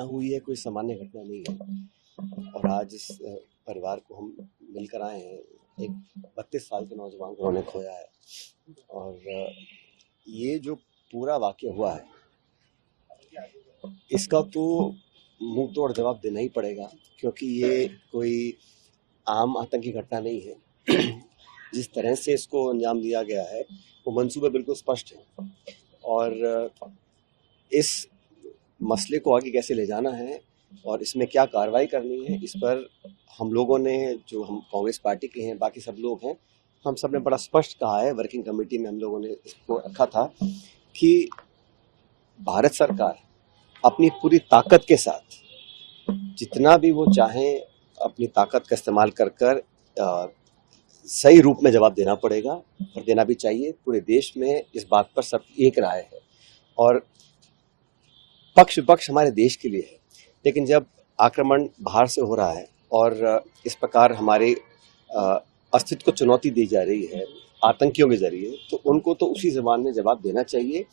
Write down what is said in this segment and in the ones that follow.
घटना हुई है कोई सामान्य घटना नहीं है। और आज इस परिवार को हम मिलकर आए हैं। एक 32 साल के नौजवान को उन्होंने खोया है। और ये जो पूरा वाक़या हुआ है इसका तो मुंह तोड़ जवाब देना ही पड़ेगा, क्योंकि ये कोई आम आतंकी घटना नहीं है। जिस तरह से इसको अंजाम दिया गया है वो मंसूबे बिल्कुल स्पष्ट हैं। और इस मसले को आगे कैसे ले जाना है और इसमें क्या कार्रवाई करनी है, इस पर हम लोगों ने, जो हम कांग्रेस पार्टी के हैं, बाकी सब लोग हैं, हम सब ने बड़ा स्पष्ट कहा है। वर्किंग कमेटी में हम लोगों ने इसको रखा था कि भारत सरकार अपनी पूरी ताकत के साथ जितना भी वो चाहें अपनी ताकत का इस्तेमाल कर सही रूप में जवाब देना पड़ेगा और देना भी चाहिए। पूरे देश में इस बात पर सब एक राय है और पक्ष विपक्ष हमारे देश के लिए है। लेकिन जब आक्रमण बाहर से हो रहा है और इस प्रकार हमारे अस्तित्व को चुनौती दी जा रही है आतंकियों के जरिए, तो उनको तो उसी ज़बान में जवाब देना चाहिए।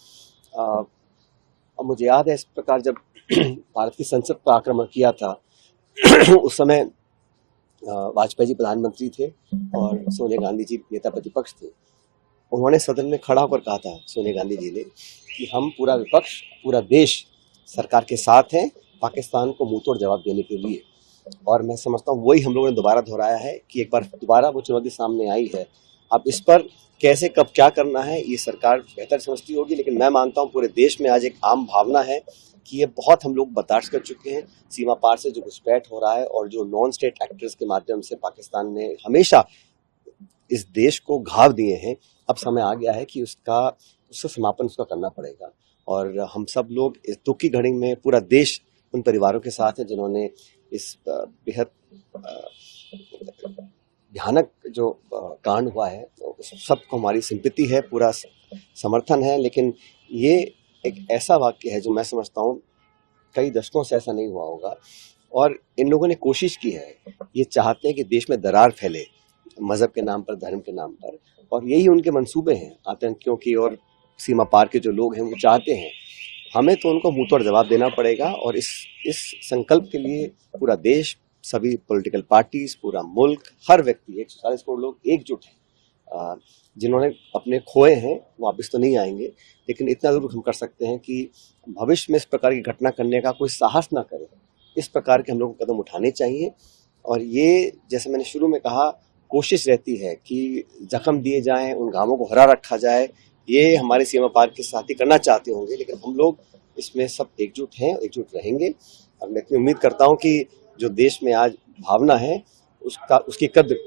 अब मुझे याद है इस प्रकार जब भारत की संसद पर आक्रमण किया था उस समय वाजपेयी जी प्रधानमंत्री थे और सोनिया गांधी जी नेता प्रतिपक्ष थे। उन्होंने सदन में खड़ा होकर कहा था, सोनिया गांधी जी ने, कि हम पूरा विपक्ष, पूरा देश सरकार के साथ हैं पाकिस्तान को मुंहतोड़ जवाब देने के लिए। और मैं समझता हूँ वही हम लोगों ने दोबारा दोहराया है कि एक बार दोबारा वो चुनौती सामने आई है। अब इस पर कैसे कब क्या करना है ये सरकार बेहतर समझती होगी, लेकिन मैं मानता हूँ पूरे देश में आज एक आम भावना है कि ये बहुत हम लोग बर्दाश्त कर चुके हैं। सीमा पार से जो घुसपैठ हो रहा है और जो नॉन स्टेट एक्टर्स के माध्यम से पाकिस्तान ने हमेशा इस देश को घाव दिए हैं, अब समय आ गया है कि उसका समापन उसका करना पड़ेगा। और हम सब लोग इस दुख की घड़ी में, पूरा देश उन परिवारों के साथ है जिन्होंने इस बेहद भयानक जो कांड हुआ है, सबको हमारी सिंपैथी है, पूरा समर्थन है। लेकिन ये एक ऐसा वाक्य है जो मैं समझता हूँ कई दशकों से ऐसा नहीं हुआ होगा। और इन लोगों ने कोशिश की है, ये चाहते हैं कि देश में दरार फैले मजहब के नाम पर, धर्म के नाम पर, और यही उनके मंसूबे हैं आतंकियों की। और सीमा पार के जो लोग हैं वो चाहते हैं, हमें तो उनको मुंहतोड़ जवाब देना पड़ेगा। और इस संकल्प के लिए पूरा देश, सभी पॉलिटिकल पार्टीज, पूरा मुल्क, हर व्यक्ति, 140 करोड़ लोग एकजुट हैं। जिन्होंने अपने खोए हैं वापस तो नहीं आएंगे, लेकिन इतना जरूर हम कर सकते हैं कि भविष्य में इस प्रकार की घटना करने का कोई साहस ना करे। इस प्रकार के हम लोग को कदम उठाने चाहिए। और ये, जैसे मैंने शुरू में कहा, कोशिश रहती है कि जख्म दिए जाएं, उन घावों को हरा रखा जाए। ये हमारे सीमा पार के साथी करना चाहते होंगे, लेकिन हम लोग इसमें सब एकजुट हैं, एकजुट रहेंगे। और मैं इतनी उम्मीद करता हूँ कि जो देश में आज भावना है उसकी कद्र